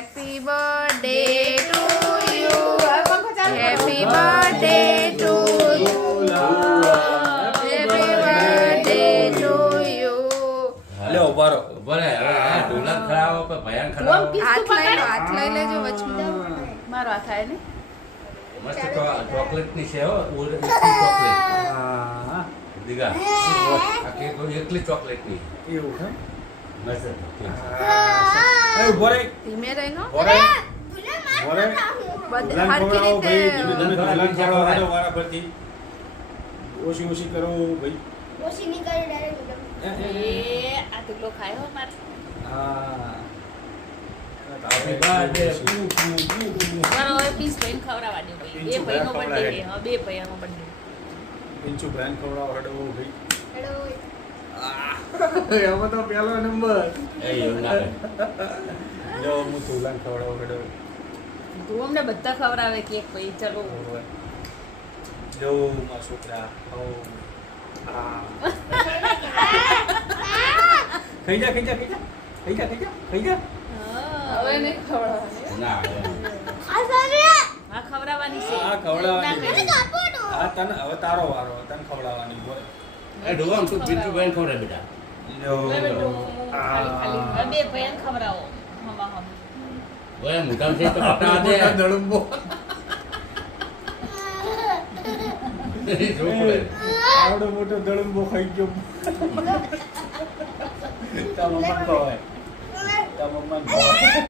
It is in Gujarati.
happy birthday to you happy birthday to happy birthday to you લે ઉભારો બરે હવે ઢોલક ખરાવો કે ભયાન ખરાવો હાથ લઈ લેજો વચમાં મારો હાથ આવે ને મસ્ત ચોકલેટ ની છે હો ચોકલેટ હા દીગા આ કેક એકલી ચોકલેટ ની એવું છે મસ્ત એ ઉભો રે ધીમે રહીનો ઉભો રે બધે હરખી રીતે વારા પરથી ઓછી ઓછી કરો ભાઈ ઓછી નહીં કરે ડાયરેક્ટ આ તુલો ખાયો માર હા હેપી બર્થડે મારો હવે પીસ ભાઈ ખવડાવવા દે ભાઈ બે ભાઈનો બર્થડે છે હા બે ભાઈનો બર્થડે પિંચુ બ્રાન્ડ ખવડાવો હડો ભાઈ હેડો એમાં તો પહેલો નંબર એ એવું ના કરે જો હું તુલાન ખવડાવો હડો તું અમને બધા ખવડાવે કેક ભાઈ ચલો જો મારા છોકરા ખાઈ જા ખાઈ જા ખાઈ જા ખાઈ જા ખાઈ જા ખાઈ જા હવે નહીં ખવડાવવાની ના આ સારી હા ખવડાવવાની છે આ ખવડાવવાની ના મને કાપો તો આ તને હવે તારો વારો તને ખવડાવવાની બોલ એ ઢોલક તું પિન્ટુ બેન ખવડે બેટા જો ખાલી ખાલી હવે બે ભાઈને ખવડાવો હમા હમ ઓય મોટા છે તો પટા દે દળંબો જો પડે આવડો મોટો દળંબો ખાઈ ગયો તા મમ્મા ખવાય તા મમ્મા ખવાય